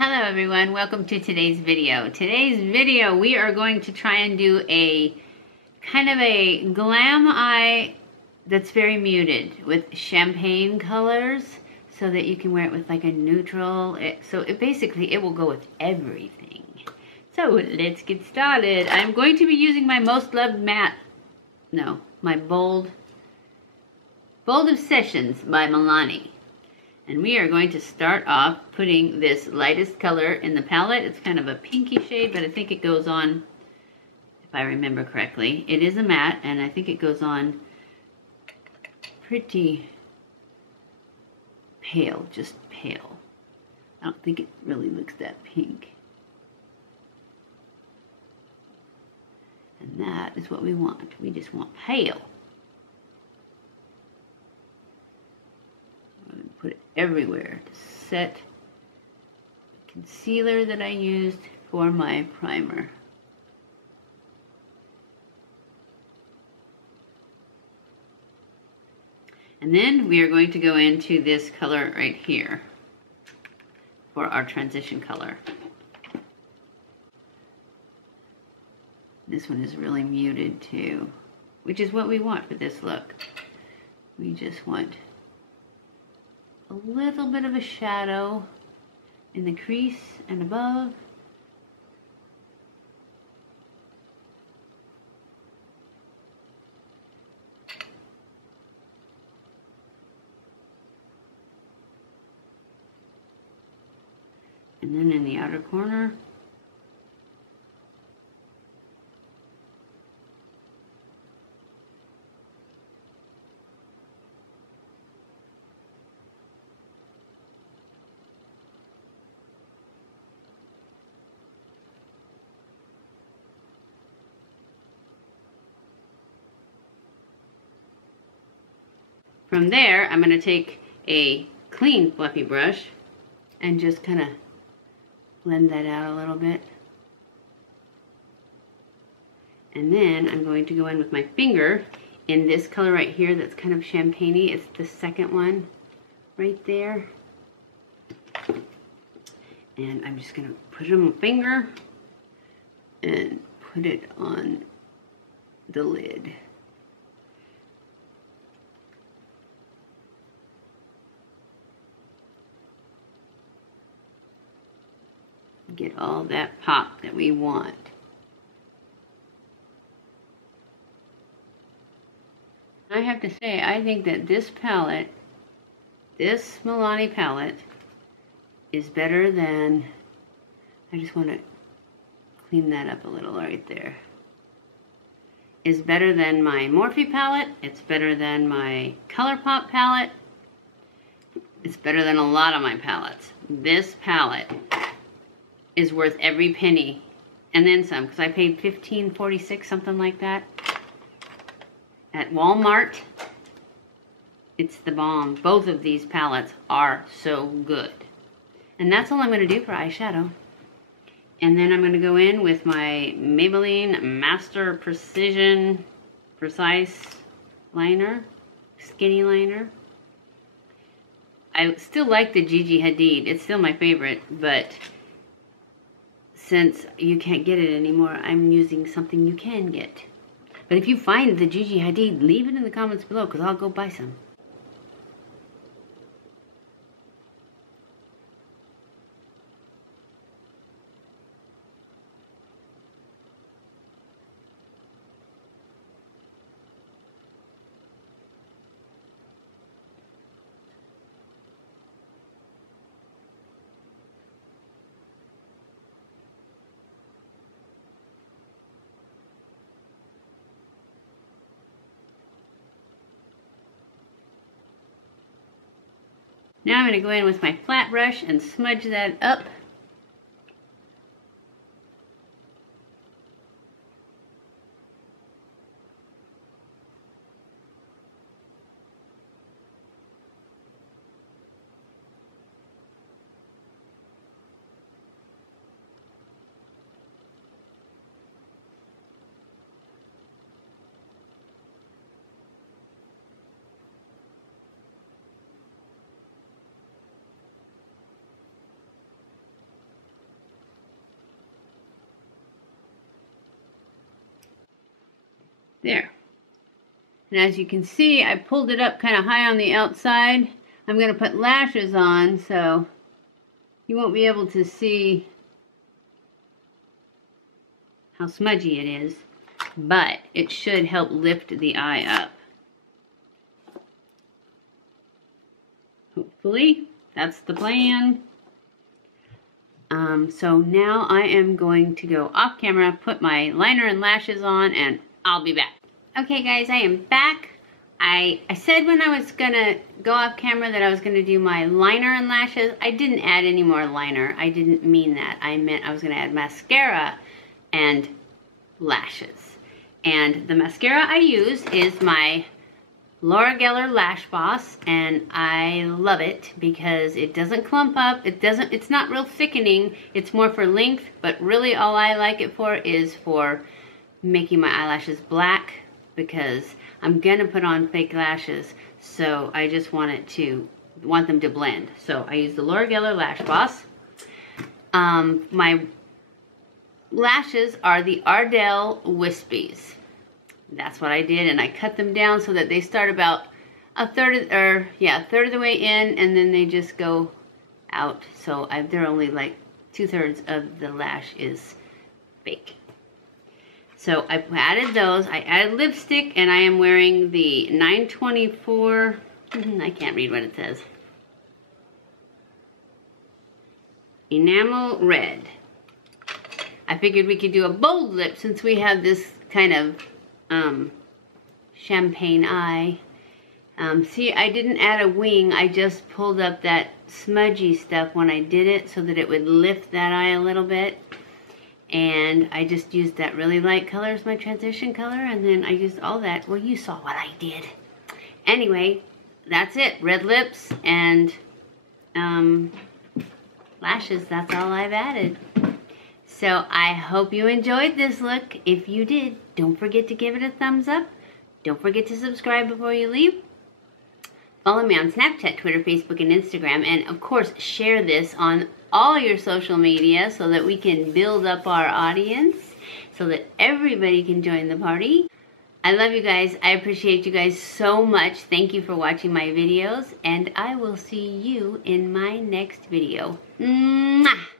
Hello everyone, welcome to today's video. Today's video we are going to try and do a kind of a glam eye that's very muted with champagne colors so that you can wear it with like a neutral. Basically it will go with everything. So let's get started. I'm going to be using my Most Loved Matte, my Bold Obsessions by Milani. And we are going to start off putting this lightest color in the palette. It's kind of a pinky shade, but I think it goes on, if I remember correctly. It is a matte, and I think it goes on pretty pale, just pale. I don't think it really looks that pink. And that is what we want. We just want pale. Put it everywhere to set the concealer that I used for my primer. And then we are going to go into this color right here for our transition color. This one is really muted too, which is what we want for this look. We just want a little bit of a shadow in the crease and above. And then in the outer corner. From there, I'm going to take a clean fluffy brush and just kind of blend that out a little bit. And then I'm going to go in with my finger in this color right here that's kind of champagne-y. It's the second one right there. And I'm just going to put it on my finger and put it on the lid. Get all that pop that we want. I have to say, I think that this palette, this Milani palette, is better than, I just want to clean that up a little right there, is better than my Morphe palette. It's better than my ColourPop palette. It's better than a lot of my palettes. This palette is worth every penny and then some, because I paid $15.46, something like that, at Walmart. It's the bomb. Both of these palettes are so good. And that's all I'm going to do for eyeshadow. And then I'm going to go in with my Maybelline Master Precision Precise Liner, Skinny Liner. I still like the Gigi Hadid. It's still my favorite, but since you can't get it anymore, I'm using something you can get. But if you find the Gigi Hadid, leave it in the comments below, because I'll go buy some. Now I'm going to go in with my flat brush and smudge that up. There. And as you can see, I pulled it up kind of high on the outside. I'm going to put lashes on, so you won't be able to see how smudgy it is, but it should help lift the eye up. Hopefully, that's the plan. So now I am going to go off camera, put my liner and lashes on, and I'll be back. Okay guys, I am back. I said when I was gonna go off camera that I was gonna do my liner and lashes. I didn't add any more liner. I didn't mean that. I meant I was gonna add mascara and lashes. And the mascara I use is my Laura Geller LashBOSS, and I love it because it doesn't clump up. It's not real thickening. It's more for length, but really all I like it for is for making my eyelashes black, because I'm gonna put on fake lashes, so I just want them to blend. So I use the Laura Geller LashBOSS. My lashes are the Ardell wispies. That's what I did, and I cut them down so that they start about a third of the way in, and then they just go out. So they're only like 2/3 of the lash is fake. So I added those. I added lipstick, and I am wearing the 924, I can't read what it says. Enamel Red. I figured we could do a bold lip since we have this kind of champagne eye. See, I didn't add a wing. I just pulled up that smudgy stuff when I did it so that it would lift that eye a little bit. And I just used that really light color as my transition color, and then I used all that. Well, you saw what I did. Anyway, that's it. Red lips and lashes. That's all I've added. So I hope you enjoyed this look. If you did, don't forget to give it a thumbs up. Don't forget to subscribe before you leave. Follow me on Snapchat, Twitter, Facebook, and Instagram. And of course, share this on all your social media so that we can build up our audience, so that everybody can join the party. I love you guys. I appreciate you guys so much. Thank you for watching my videos, and I will see you in my next video. Mwah!